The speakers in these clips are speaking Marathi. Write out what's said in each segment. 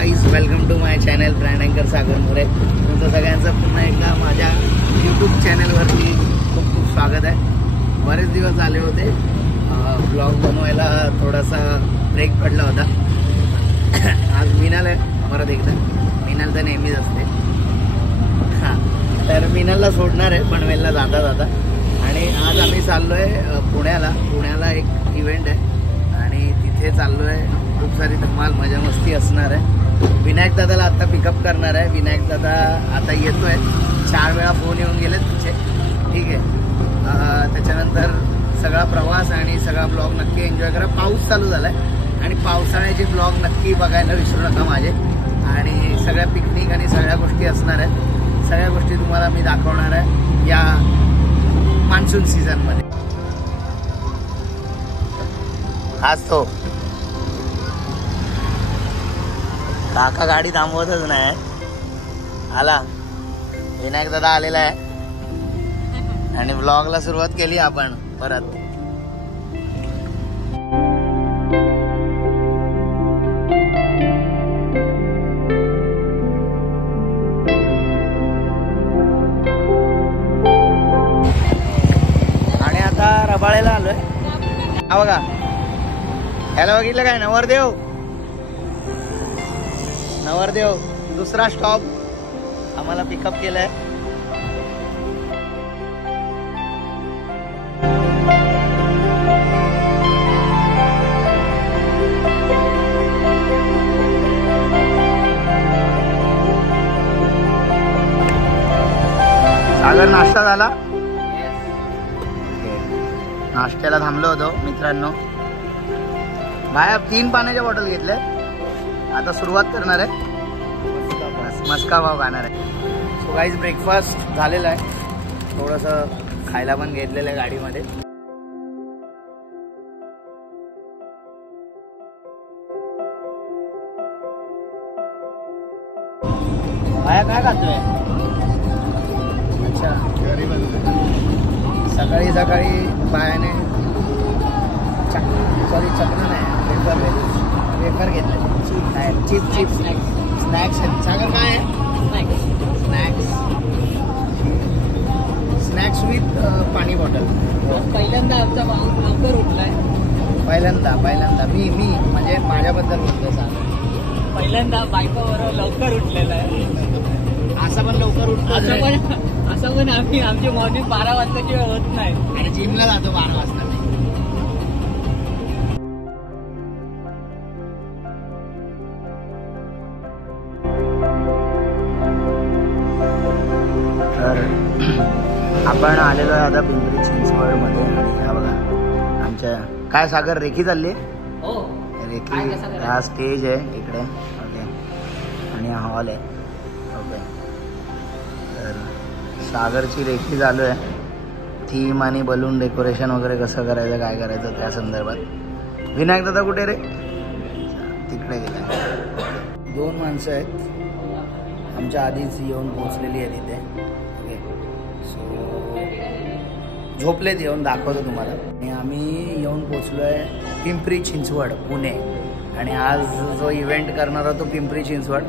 Guys, welcome to my channel brand अँकर सागर मोरे. तुमचं सगळ्यांचं पुन्हा एकदा माझ्या यूट्यूब चॅनलवरती खूप खूप स्वागत आहे. बरेच दिवस झाले होते ब्लॉग बनवायला, थोडासा ब्रेक पडला होता. आज मिनाल आहे परत एकदा. मिनाल तर नेहमीच असते. हां, तर मिनालला सोडणार आहे पनवेलला जाता जाता. आणि आज आम्ही चाललो आहे पुण्याला एक इव्हेंट आहे आणि तिथे चाललो आहे. खूप सारी धमाल मजा मस्ती असणार आहे. विनायक दादाला आता पिकअप करणार आहे. विनायक दादा आता येतोय. 4 वेळा फोन येऊन गेले तिचे. ठीक आहे. त्याच्यानंतर सगळा प्रवास आणि सगळा ब्लॉग नक्की एन्जॉय करा. पाऊस चालू झालाय आणि पावसाळ्याचे ब्लॉग नक्की बघायला विसरू नका माझे. आणि सगळ्या पिकनिक आणि सगळ्या गोष्टी असणार आहेत. सगळ्या गोष्टी तुम्हाला मी दाखवणार आहे या मान्सून सीझन मध्ये. हाच तो काका गाडी थांबवतच नाही. आला विनायक दादा आलेला आहे आणि ब्लॉगला सुरुवात केली आपण परत. आणि आता रबाळेला आलोय. हा बघा, ह्याला बघितलं काय, नवरदेव दुसरा स्टॉप आम्हाला पिकअप केलाय. सागर नाश्ता झाला. नाश्त्याला थांबलो होतो मित्रांनो. बाया 3 पाण्याच्या बॉटल घेतल्या. आता सुरुवात करणार आहे. मस्का भाव खाणार आहे. सो गाईज, ब्रेकफास्ट झालेला आहे. थोडंसं खायला पण घेतलेलं आहे गाडीमध्ये. बाया काय खातोय? अच्छा, सकाळी सकाळी बायाने चकना नाही, वेफर घेतले. चिप्स स्नॅक्स सागर काय आहे? स्नॅक्स विथ पाणी बॉटल. पहिल्यांदा आमचा लवकर उठलाय. पहिल्यांदा मी म्हणजे माझ्याबद्दल बोलतो. सागर पहिल्यांदा बायकोबरोबर लवकर उठलेला आहे. असं पण लवकर उठतो. असं पण आमची मॉर्निंग 12 वाजताची होत नाही. आणि जिमला जातो 12 वाजता. आपण आलेलो आहे आता पिंपरी चिंचवड मध्ये. आणि हा बघा आमच्या काय सागर रेखी चालली. हो, रेखी. हा स्टेज आहे इकडे. ओके. आणि हा हॉल आहे. ओके. तर सागरची रेखी चालू आहे. थीम आणि बलून डेकोरेशन वगैरे कसं करायचं, काय करायचं त्या संदर्भात. विनायक दादा कुठे रे? तिकडे गेला. 2 माणसं आहेत आमच्या आधीच येऊन पोहोचलेली आहे तिथे. झोपलेत येऊन, दाखवतो तुम्हाला. आणि आम्ही येऊन पोचलो आहे पिंपरी चिंचवड पुणे. आणि आज जो इव्हेंट करणार होतो पिंपरी चिंचवड,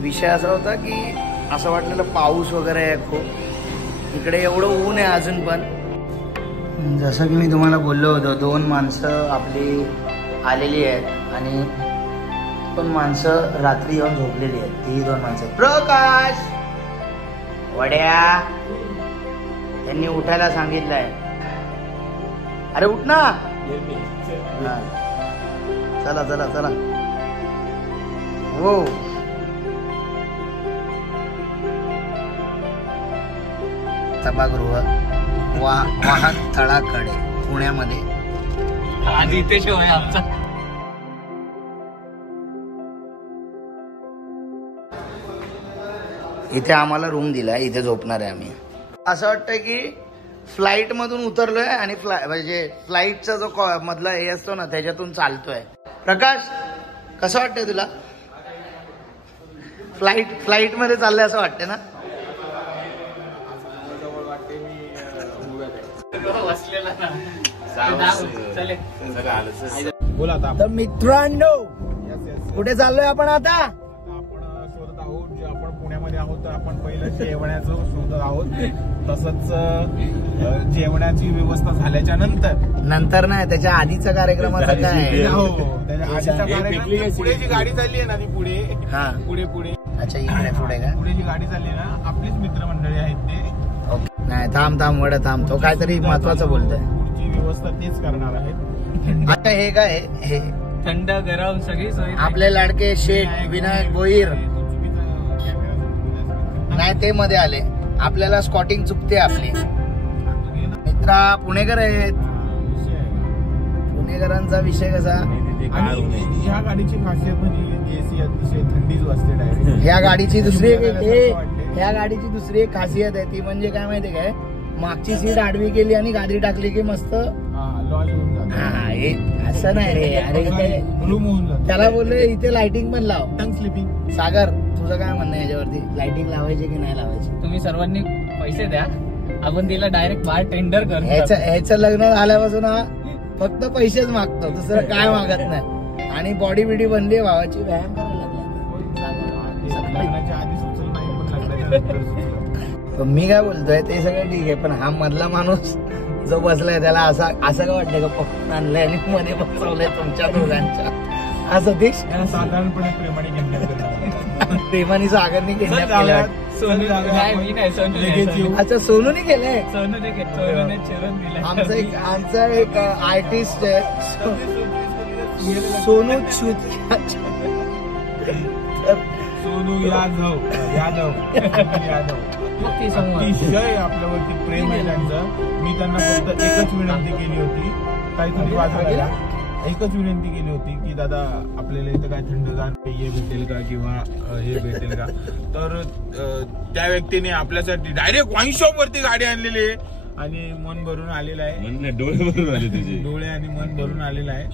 विषय असा होता की असं वाटलेलं पाऊस वगैरे आहे खूप. इकडे एवढं ऊन आहे अजून पण. जसं की मी तुम्हाला बोललो होतो, 2 माणसं आपली आलेली आहेत आणि 2 माणसं रात्री येऊन झोपलेली आहेत. ती 2 माणसं प्रकाश वड्या त्यांनी उठायला सांगितलंय. अरे उठ ना. चला चला चला. हो, सभागृह वाहन तळाकडे पुण्यामध्ये. आज इथे शो आहे आमचा. इथे आम्हाला रूम दिलाय. इथे झोपणार आहे आम्ही. असं वाटतं की फ्लाईट मधून उतरलोय आणि म्हणजे फ्लाईटचा जो मधला हे असतो ना त्याच्यातून चालतोय. प्रकाश, कसं वाटतंय तुला? फ्लाईट मध्ये चाललंय असं वाटतंय ना? बोला. तर मित्रांनो, कुठे चाललोय आपण आता? आपण शोधत आहोत जे आपण पुण्यामध्ये आहोत तर आपण पहिलं जेवणाचं शोधत आहोत. तसंच जेवणाची व्यवस्था झाल्याच्या नंतर नाही त्याच्या आधीचा कार्यक्रमाचं काय? हो त्याच्या आधीचा कार्यक्रम पुढे जी गाडी चालली आहे ना ती पुढे पुढे अच्छा इकडे पुढे का? पुढे जी गाडी चालली आहे ना आपलीच मित्रमंडळी आहेत ते. ओके नाही थांब वड थांब तो काहीतरी महत्वाचं बोलतोय. पुढची व्यवस्था तेच करणार आहेत. आता हे काय हे थंड गरम सगळी सोय. आपले लाडके शेठ विनायक भोईर नाही ते मध्ये आले. आपल्याला स्कॉटिंग चुकते आपली. मित्रा पुणेकर आहेत. पुणेकरांचा विषय कसा? आणि ह्या गाडीची खासियत म्हणजे एसी अतिशय थंडीच वाजते डायरेक्ट. ह्या गाडीची दुसरी एक खासियत आहे ती म्हणजे काय माहितीये काय? मागची सीट आडवी केली आणि गादी टाकली की मस्त लॉज होऊन जातो. असं नाही रे. अरे इथे रूम होऊन जातो. त्याला बोलले इथे लाइटिंग पण लाव. टंग स्लिपिंग. सागर तुझं काय म्हणणं आहे याच्यावरती? लाइटिंग लावायची की नाही लावायची? तुम्ही सर्वांनी पैसे द्या आपण तिला डायरेक्ट बाहेर टेंडर करू. ह्याचं लग्न झाल्यापासून हा फक्त पैसेच मागतो दुसरं काय मागत नाही. आणि बॉडी बिडी बनली भावाची व्यायाम करायला लग्नाच्या आधी सुचलं नाही पण लग्नाच्या नंतर सुचलं. मी काय बोलतोय ते सगळं ठीक आहे पण हा मधला माणूस जो बसलाय त्याला असं काय वाटतंय का पकडून आणलंय आणि मध्ये बसवलंय तुमच्या दोघांच्या? असं देश साधारणपणे प्रेमाने घेण्यात प्रेमाने सागरने घेण्यात केलं. सोनू नाही मी नाही सोनू अच्छा सोनूने केलंय. सोनूने चिरून दिलं. आमचा एक आर्टिस्ट आहे सोनू सोनू यादव अतिशय आपल्यावरती प्रेम आहे त्यांचं. मी त्यांना फक्त एकच विनंती केली होती काहीतरी वाचायला. एकच विनंती केली होती की दादा आपल्याला इथं काय थंडगार पेय भेटेल का किंवा हे भेटेल का. तर त्या व्यक्तीने आपल्यासाठी डायरेक्ट वाईन शॉप वरती गाडी आणलेली आहे आणि मन भरून आलेलं आहे. डोळे आणि मन भरून आलेलं आहे.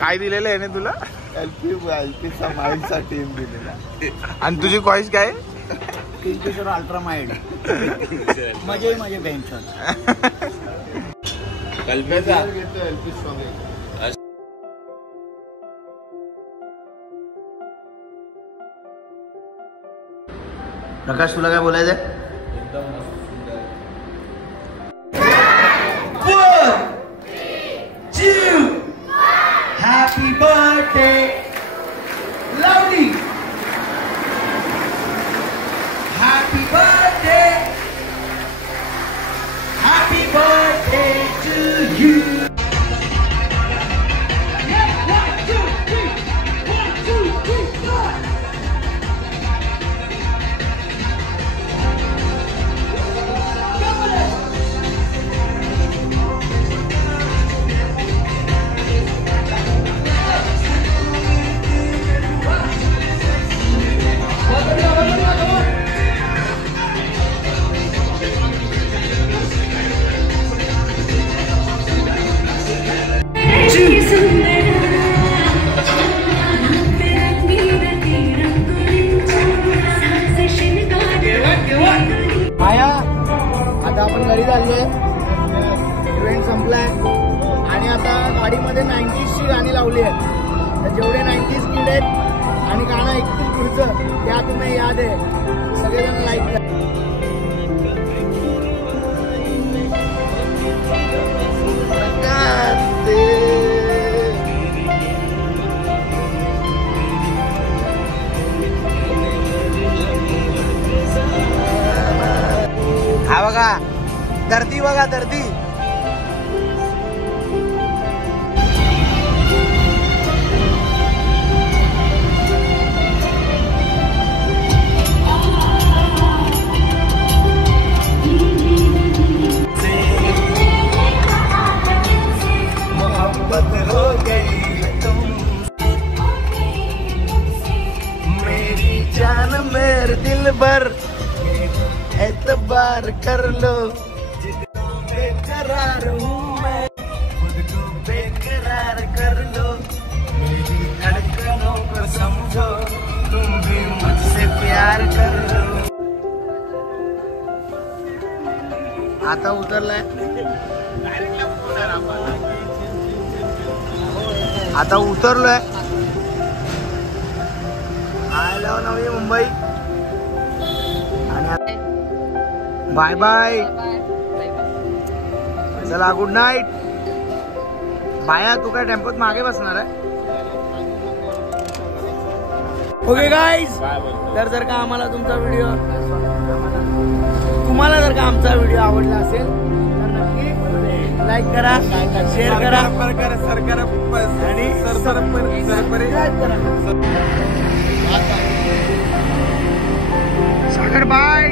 काय दिलेलं आहे ना तुला? एलपीचा माइल्डचा टीम दिलेला. आणि तुझी चॉईस काय? Kingfisher ultra mild. मजे बेंचन प्रकाश तुला काय बोलायचंय? Happy birthday lovely. Happy birthday to you. आता आपण घरी चाललोय. इव्हेंट संपलाय आणि आता गाडीमध्ये 90sची गाणी लावली आहेत. तर जेवढे 90s किड आहेत आणि गाणं ऐकतील पुढचं त्या तुम्ही याद आहे. सगळेजण लाईक करा. हा बघा धरती बघा धरती. मोहब्बत हो गई मेरी जान मेरे दिल भर एतबार कर लो. बेकरार हूँ मैं खुद को बेकरार कर लो. मेरी धड़कनों को समझो तुम भी मुझसे प्यार कर लो. आता उतरलाय. आता उतरलोय. आय लव्ह नवी मुंबई आणि बाय बाय. चला गुड नाईट. बाया तू काय टेम्पोत मागे बसणार आहे? Okay guys. तर जर का आम्हाला तुमचा व्हिडिओ तुम्हाला जर का आमचा व्हिडिओ आवडला असेल तर नक्की लाईक करा, शेअर करा आणि सबस्क्राईब करा. सागर बाय.